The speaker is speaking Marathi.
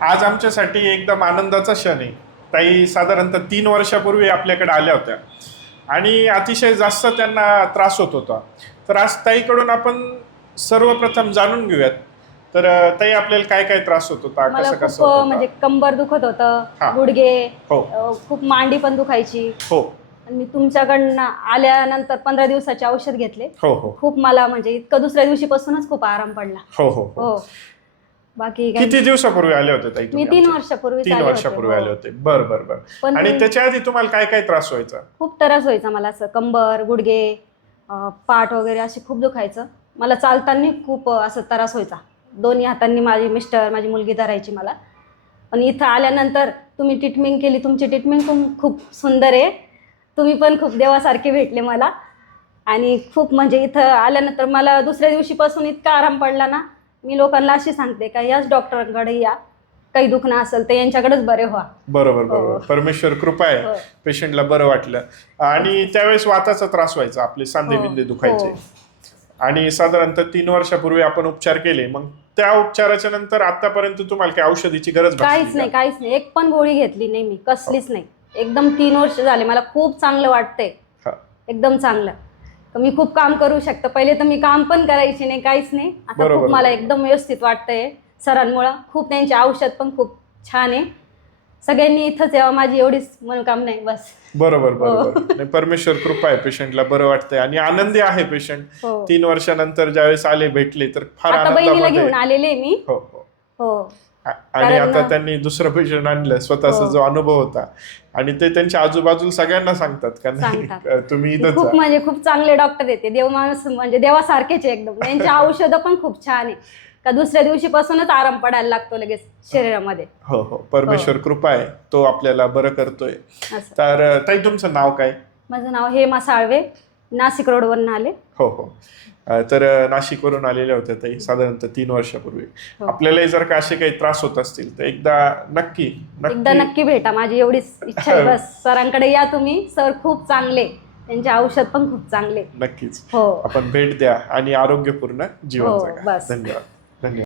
आज आमच्यासाठी एकदम आनंदाचा क्षण आहे. ताई साधारणतः 3 वर्षापूर्वी आपल्याकडे आल्या होत्या आणि अतिशय जास्त त्यांना त्रास होत होता. तर आज ताईकडून आपण सर्वप्रथम जाणून घेऊयात. तर ताई आपल्याला काय काय त्रास होत होता, मला कसं कसं खूप होत म्हणजे होता? कंबर दुखत होतं, हा. गुडघे, हो खूप मांडी पण दुखायची. हो आणि मी तुमच्याकडनं आल्यानंतर 15 दिवसाचे औषध घेतले. हो हो खूप मला म्हणजे इतकं दुसऱ्या दिवशीपासूनच खूप आराम पडला. हो हो हो. हो. बाकी काय किती दिवसापूर्वी आले होते ताई मी तुम्ही 3 आमच्या? वर्षापूर्वी 3 वर्षापूर्वी आले होते. बर बर बर. पण आणि त्याच्या आधी तुम्हाला काय काय त्रास व्हायचा? खूप त्रास व्हायचा मला, असं कंबर, गुडघे, पाठ वगैरे असे खूप दुखायचं. मला चालताना खूप असं त्रास व्हायचा. दोन्ही हातांनी माझी मुलगी धरायची मला. पण इथं आल्यानंतर तुम्ही ट्रीटमेंट केली, तुमची ट्रीटमेंट पण खूप सुंदर आहे. तुम्ही पण खूप देवासारखे भेटले मला. आणि खूप म्हणजे इथं आल्यानंतर मला दुसऱ्या दिवशीपासून इतका आराम पडला ना. मी लोकांना अशी सांगते का याच डॉक्टरांकडे या, काही दुखणं असेल तर यांच्याकडेच बरे व्हा. बरोबर बरोबर. परमेश्वर कृपा आहे, पेशंटला बरं वाटलं. आणि त्यावेळेस वाताचा त्रास व्हायचा, आपले सांधे बिंदे दुखायचे. आणि साधारणतः 3 वर्षापूर्वी आपण उपचार केले. मग त्या उपचाराच्या नंतर आतापर्यंत तुम्हाला काही औषधीची गरज काहीच नाही. एक पण गोळी घेतली नाही मी, कसलीच नाही. एकदम 3 वर्ष झाले, मला खूप चांगलं वाटतंय. एकदम चांगलं. मी खूप काम करू शकते. पहिले तर मी काम पण करायची नाही, काहीच नाही. आता खूप मला एकदम व्यवस्थित वाटतंय सरांमुळं. खूप त्यांचे औषध पण खूप छान आहे. सगळ्यांनी इथंच यावं, माझी एवढीच मनोकामना आहे बस. बरोबर बरोबर. परमेश्वर कृपा आहे, पेशंटला बरं वाटतंय आणि आनंदी आहे पेशंट. 3 वर्षानंतर ज्यावेळेस आले भेटले तर फार आता बहिणीला आनंदामध्ये. घेऊन आलेले मी. हो हो हो. आणि आता त्यांनी दुसरं पेशंट आणलं. स्वतःचा जो अनुभव होता आणि ते त्यांच्या आजूबाजूला सगळ्यांना सांगतात का नाही तुम्ही इथं खूप म्हणजे खूप चांगले डॉक्टर येते. देव माणूस म्हणजे देवासारखेच आहे एकदम. त्यांची औषधं पण खूप छान आहे का दुसऱ्या दिवशीपासूनच आराम पडायला लागतो लगेच शरीरामध्ये. हो हो. परमेश्वर कृपा आहे, तो आपल्याला बरं करतोय. तर ताई तुमचं नाव काय? माझं नाव हेमा साळवे, नाशिक रोडवरून आले. हो हो. तर नाशिकवरून आलेल्या होत्या ताई साधारणतः 3 वर्षापूर्वी. आपल्याला जर का असे काही त्रास होत असतील तर एकदा नक्की भेटा, माझी एवढीच इच्छा आहे बस. सरांकडे या तुम्ही, सर खूप चांगले, त्यांचे औषध पण खूप चांगले. नक्कीच हो. आपण भेट द्या आणि आरोग्यपूर्ण जीवन जगा. बस. धन्यवाद. धन्यवाद.